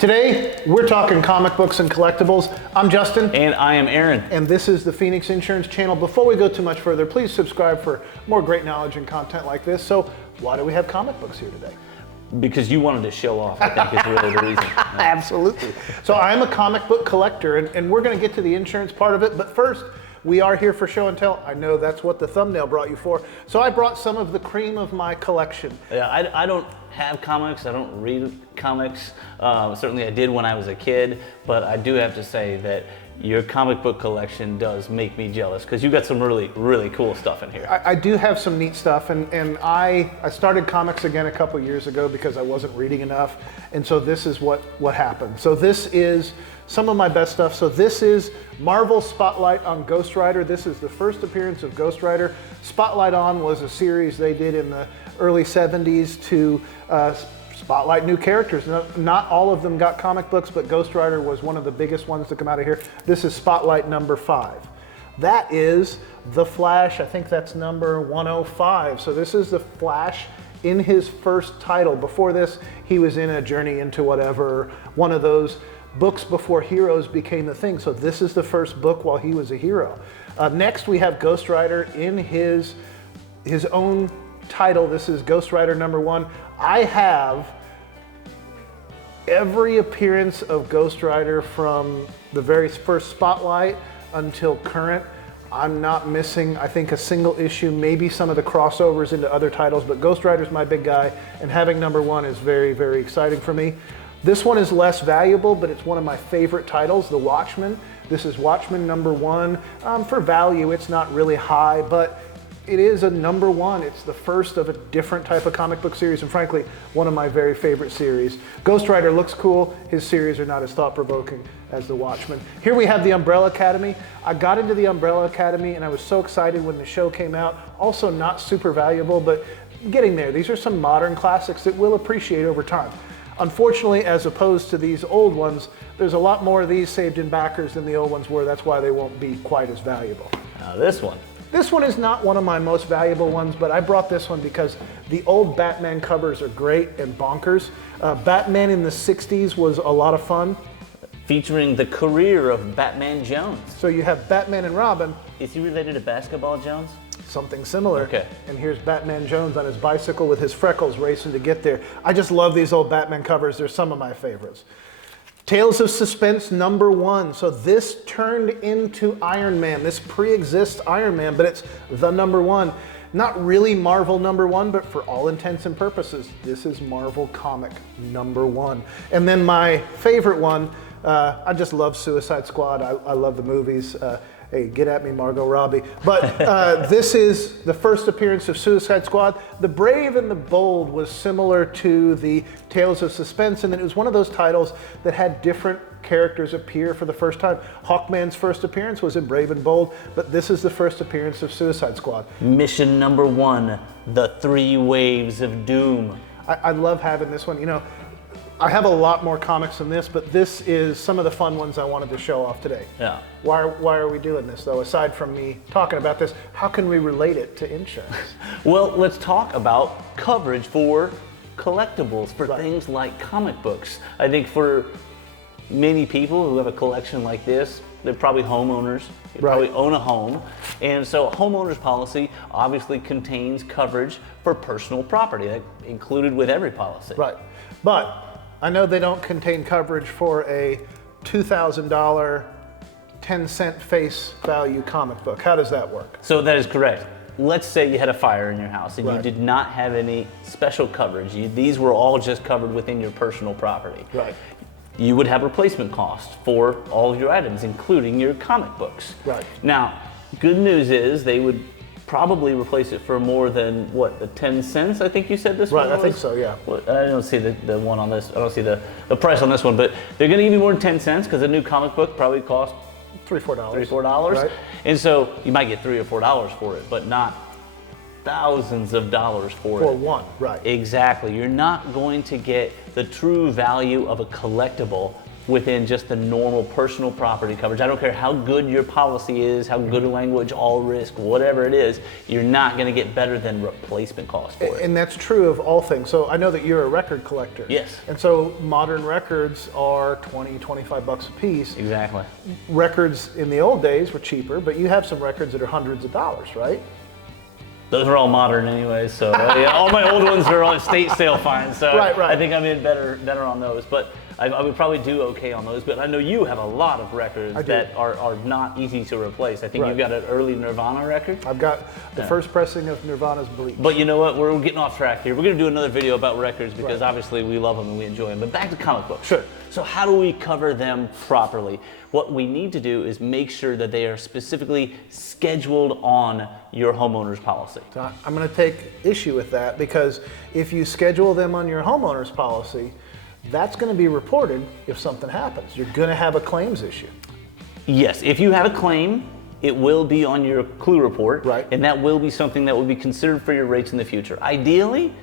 Today, we're talking comic books and collectibles. I'm Justin. And I am Aaron. And this is the Phoenix Insurance Channel. Before we go too much further, please subscribe for more great knowledge and content like this. So why do we have comic books here today? Because you wanted to show off, I think is really the reason. Absolutely. So I'm a comic book collector, and we're going to get to the insurance part of it. But first, we are here for show and tell. I know that's what the thumbnail brought you for. So I brought some of the cream of my collection. Yeah, I don't have comics. I don't read comics. Certainly I did when I was a kid, but I do have to say that your comic book collection does make me jealous because you got some really, really cool stuff in here. I do have some neat stuff, and I started comics again a couple years ago because I wasn't reading enough, and so this is what happened. So this is some of my best stuff. So this is Marvel Spotlight on Ghost Rider. This is the first appearance of Ghost Rider. Spotlight On was a series they did in the early 70s to spotlight new characters. Not all of them got comic books, but Ghost Rider was one of the biggest ones to come out of here. This is Spotlight number 5. That is The Flash. I think that's number 105. So this is The Flash in his first title. Before this, he was in a Journey into Whatever, one of those books before heroes became the thing. So this is the first book while he was a hero. Next, we have Ghost Rider in his own title. This is Ghost Rider number 1. I have every appearance of Ghost Rider from the very first Spotlight until current. I'm not missing, I think, a single issue, maybe some of the crossovers into other titles, but Ghost Rider's my big guy, and having number 1 is very, very exciting for me. This one is less valuable, but it's one of my favorite titles, The Watchmen. This is Watchmen number 1. For value, it's not really high, but it is a number 1. It's the first of a different type of comic book series, and frankly, one of my very favorite series. Ghost Rider looks cool. His series are not as thought-provoking as The Watchmen. Here we have the Umbrella Academy. I got into the Umbrella Academy, and I was so excited when the show came out. Also not super valuable, but getting there. These are some modern classics that we'll appreciate over time. Unfortunately, as opposed to these old ones, there's a lot more of these saved in backers than the old ones were. That's why they won't be quite as valuable. Now this one. This one is not one of my most valuable ones, but I brought this one because the old Batman covers are great and bonkers. Batman in the 60s was a lot of fun. Featuring the career of Batman Jones. So you have Batman and Robin. Is he related to Basketball Jones? Something similar. Okay. And here's Batman Jones on his bicycle with his freckles racing to get there. I just love these old Batman covers. They're some of my favorites. Tales of Suspense number 1. So this turned into Iron Man. This pre-exists Iron Man, but it's the number 1. Not really Marvel number 1, but for all intents and purposes, this is Marvel comic number 1. And then my favorite one, I just love Suicide Squad. I love the movies. Hey, get at me, Margot Robbie. But this is the first appearance of Suicide Squad. The Brave and the Bold was similar to the Tales of Suspense, and it was one of those titles that had different characters appear for the first time. Hawkman's first appearance was in Brave and Bold, but this is the first appearance of Suicide Squad. Mission number 1, the 3 Waves of Doom. I love having this one. You know, I have a lot more comics than this, but this is some of the fun ones I wanted to show off today. Yeah. Why are we doing this, though? Aside from me talking about this, how can we relate it to insurance? Well, let's talk about coverage for collectibles, for Right. things like comic books. I think for many people who have a collection like this, they're probably homeowners. They Right. probably own a home. And so a homeowner's policy obviously contains coverage for personal property. That's included with every policy. Right. But I know they don't contain coverage for a $2,000, 10-cent face value comic book. How does that work? So that is correct. Let's say you had a fire in your house and Right. you did not have any special coverage. These were all just covered within your personal property. Right. You would have replacement costs for all of your items, including your comic books. Right. Now, good news is they would probably replace it for more than, what, the 10 cents I think you said this one Right, was? I think so, yeah. Well, I don't see the one on this, I don't see the price on this one, but they're gonna give you more than 10 cents because a new comic book probably costs $3, $4. $3, $4. Right. And so you might get $3 or $4 for it, but not thousands of dollars for it. For one, right. Exactly. You're not going to get the true value of a collectible within just the normal personal property coverage. I don't care how good your policy is, how good a language, all risk, whatever it is, you're not going to get better than replacement cost for it. And that's true of all things. So I know that you're a record collector. Yes. And so modern records are 20, 25 bucks a piece. Exactly. Records in the old days were cheaper, but you have some records that are hundreds of dollars, right? Those are all modern anyways, so yeah, all my old ones are on estate sale fines, so Right. I think I'm in better on those. But I would probably do okay on those. But I know you have a lot of records that are not easy to replace. I think you've got an early Nirvana record. I've got the first pressing of Nirvana's Bleach. But you know what? We're getting off track here. We're going to do another video about records because obviously we love them and we enjoy them. But back to comic books. Sure. So how do we cover them properly? What we need to do is make sure that they are specifically scheduled on your homeowner's policy. So I'm going to take issue with that because if you schedule them on your homeowner's policy, that's going to be reported if something happens. You're going to have a claims issue. Yes, if you have a claim, it will be on your clue report, Right. and that will be something that will be considered for your rates in the future. Ideally,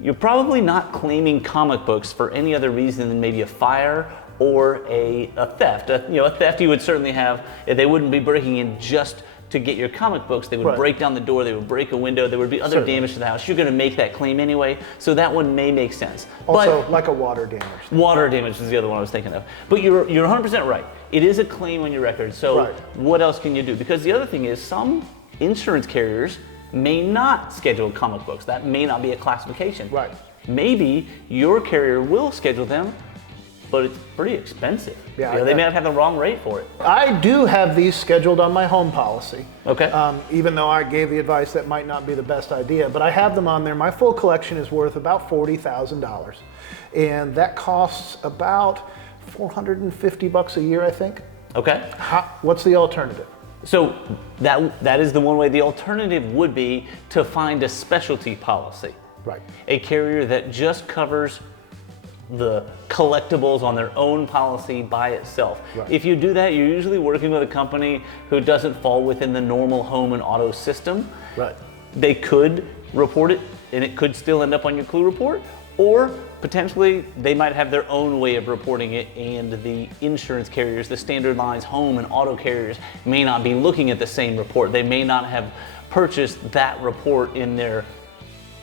you're probably not claiming comic books for any other reason than maybe a fire or a theft. A theft you would certainly have. They wouldn't be breaking in just to get your comic books. They would break down the door, they would break a window, there would be other damage to the house. You're going to make that claim anyway, so that one may make sense. Also, but like a water damage. water damage is the other one I was thinking of. But you're 100% right. It is a claim on your record, so what else can you do? Because the other thing is some insurance carriers may not schedule comic books. That may not be a classification. Right. Maybe your carrier will schedule them, but it's pretty expensive. Yeah, They may have had the wrong rate for it. I do have these scheduled on my home policy. Okay. Even though I gave the advice that might not be the best idea, but I have them on there. My full collection is worth about $40,000. And that costs about $450 a year, I think. Okay. What's the alternative? So that is the one way. The alternative would be to find a specialty policy. Right. A carrier that just covers the collectibles on their own policy by itself. Right. If you do that, you're usually working with a company who doesn't fall within the normal home and auto system. Right. They could report it and it could still end up on your clue report, or potentially they might have their own way of reporting it, and the insurance carriers, the standard lines home and auto carriers, may not be looking at the same report. They may not have purchased that report in their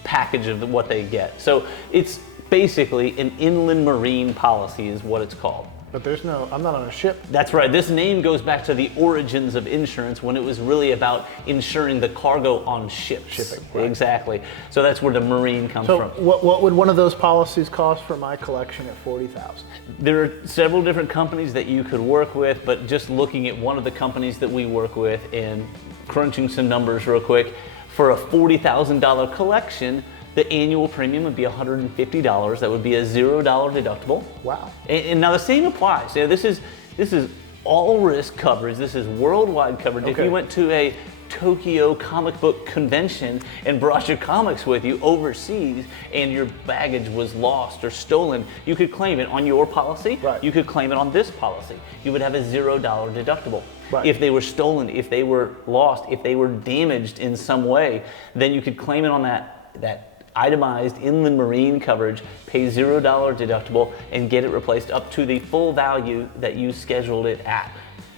package of what they get. So it's basically an inland marine policy is what it's called. But I'm not on a ship. That's right. This name goes back to the origins of insurance when it was really about insuring the cargo on ships. Shipping, Exactly. So that's where the marine comes So from. what would one of those policies cost for my collection at $40,000? There are several different companies that you could work with, but just looking at one of the companies that we work with and crunching some numbers real quick, for a $40,000 collection, the annual premium would be $150. That would be a $0 deductible. Wow. And now the same applies. This is all risk coverage. This is worldwide coverage. Okay. If you went to a Tokyo comic book convention and brought your comics with you overseas and your baggage was lost or stolen, you could claim it on your policy. Right. You could claim it on this policy. You would have a $0 deductible. Right. If they were stolen, if they were lost, if they were damaged in some way, then you could claim it on that itemized inland marine coverage, pay $0 deductible, and get it replaced up to the full value that you scheduled it at,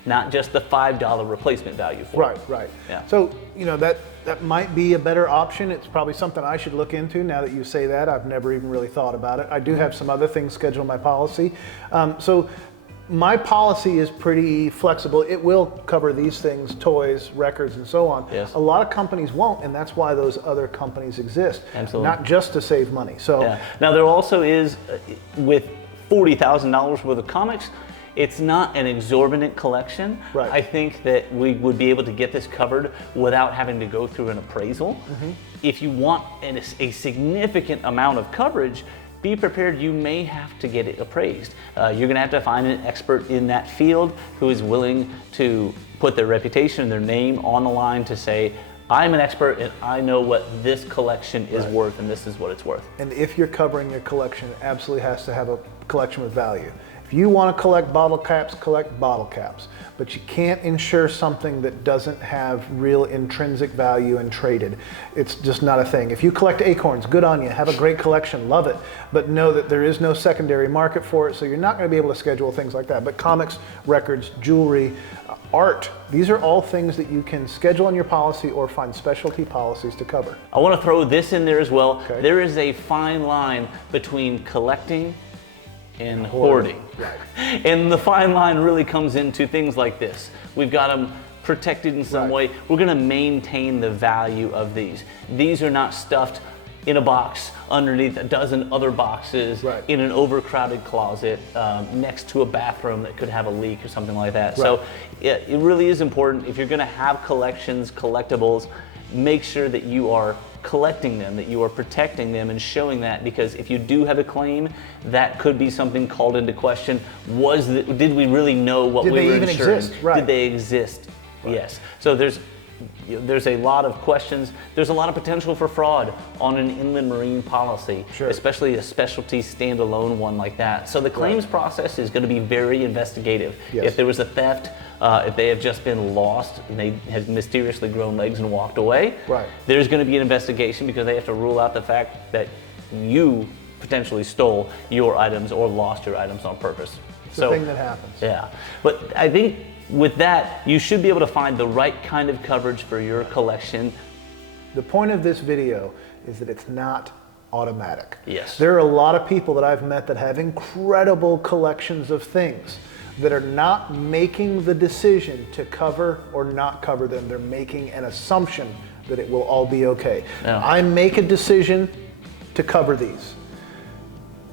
not just the $5 replacement value for it. Right. Yeah. So, that might be a better option. It's probably something I should look into now that you say that. I've never even really thought about it. I do have some other things scheduled in my policy. So my policy is pretty flexible. It will cover these things, toys, records, and so on. Yes. A lot of companies won't, and that's why those other companies exist. Absolutely. Not just to save money. So Yeah. Now there also is, with $40,000 worth of comics, it's not an exorbitant collection. Right. I think that we would be able to get this covered without having to go through an appraisal. If you want a significant amount of coverage, be prepared, you may have to get it appraised. You're gonna have to find an expert in that field who is willing to put their reputation and their name on the line to say, I'm an expert and I know what this collection is worth and this is what it's worth. And if you're covering your collection, it absolutely has to have a collection with value. If If you want to collect bottle caps, collect bottle caps. But you can't insure something that doesn't have real intrinsic value and traded. It's just not a thing. If you collect acorns, good on you. Have a great collection, love it. But know that there is no secondary market for it, so you're not going to be able to schedule things like that. But comics, records, jewelry, art, these are all things that you can schedule in your policy or find specialty policies to cover. I want to throw this in there as well. Okay. There is a fine line between collecting and hoarding. Right. And the fine line really comes into things like this. We've got them protected in some way. We're going to maintain the value of these. These are not stuffed in a box underneath a dozen other boxes in an overcrowded closet next to a bathroom that could have a leak or something like that. So it really is important, if you're going to have collections, collectibles, make sure that you are collecting them, that you are protecting them and showing that, because if you do have a claim, that could be something called into question. Did we really know what we were insuring? Did they exist? Yes. So there's a lot of questions. There's a lot of potential for fraud on an inland marine policy, especially a specialty standalone one like that. So the claims process is going to be very investigative. If there was a theft, if they have just been lost and they have mysteriously grown legs and walked away, there's going to be an investigation, because they have to rule out the fact that you potentially stole your items or lost your items on purpose. It's a thing that happens. Yeah, but I think with that, you should be able to find the right kind of coverage for your collection. The point of this video is that it's not automatic. Yes. There are a lot of people that I've met that have incredible collections of things that are not making the decision to cover or not cover them. They're making an assumption that it will all be okay. I make a decision to cover these.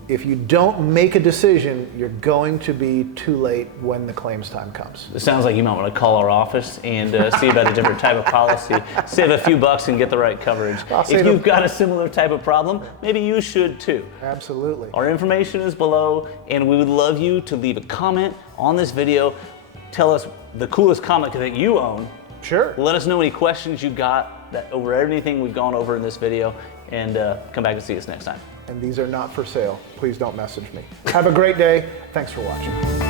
If you don't make a decision, you're going to be too late when the claims time comes. It sounds like you might want to call our office and see about a different type of policy. Save a few bucks and get the right coverage. If you've got a similar type of problem, maybe you should too. Absolutely. Our information is below, and we would love you to leave a comment on this video. Tell us the coolest comic that you own. Sure. Let us know any questions you got over anything we've gone over in this video, and come back and see us next time. And these are not for sale. Please don't message me. Have a great day. Thanks for watching.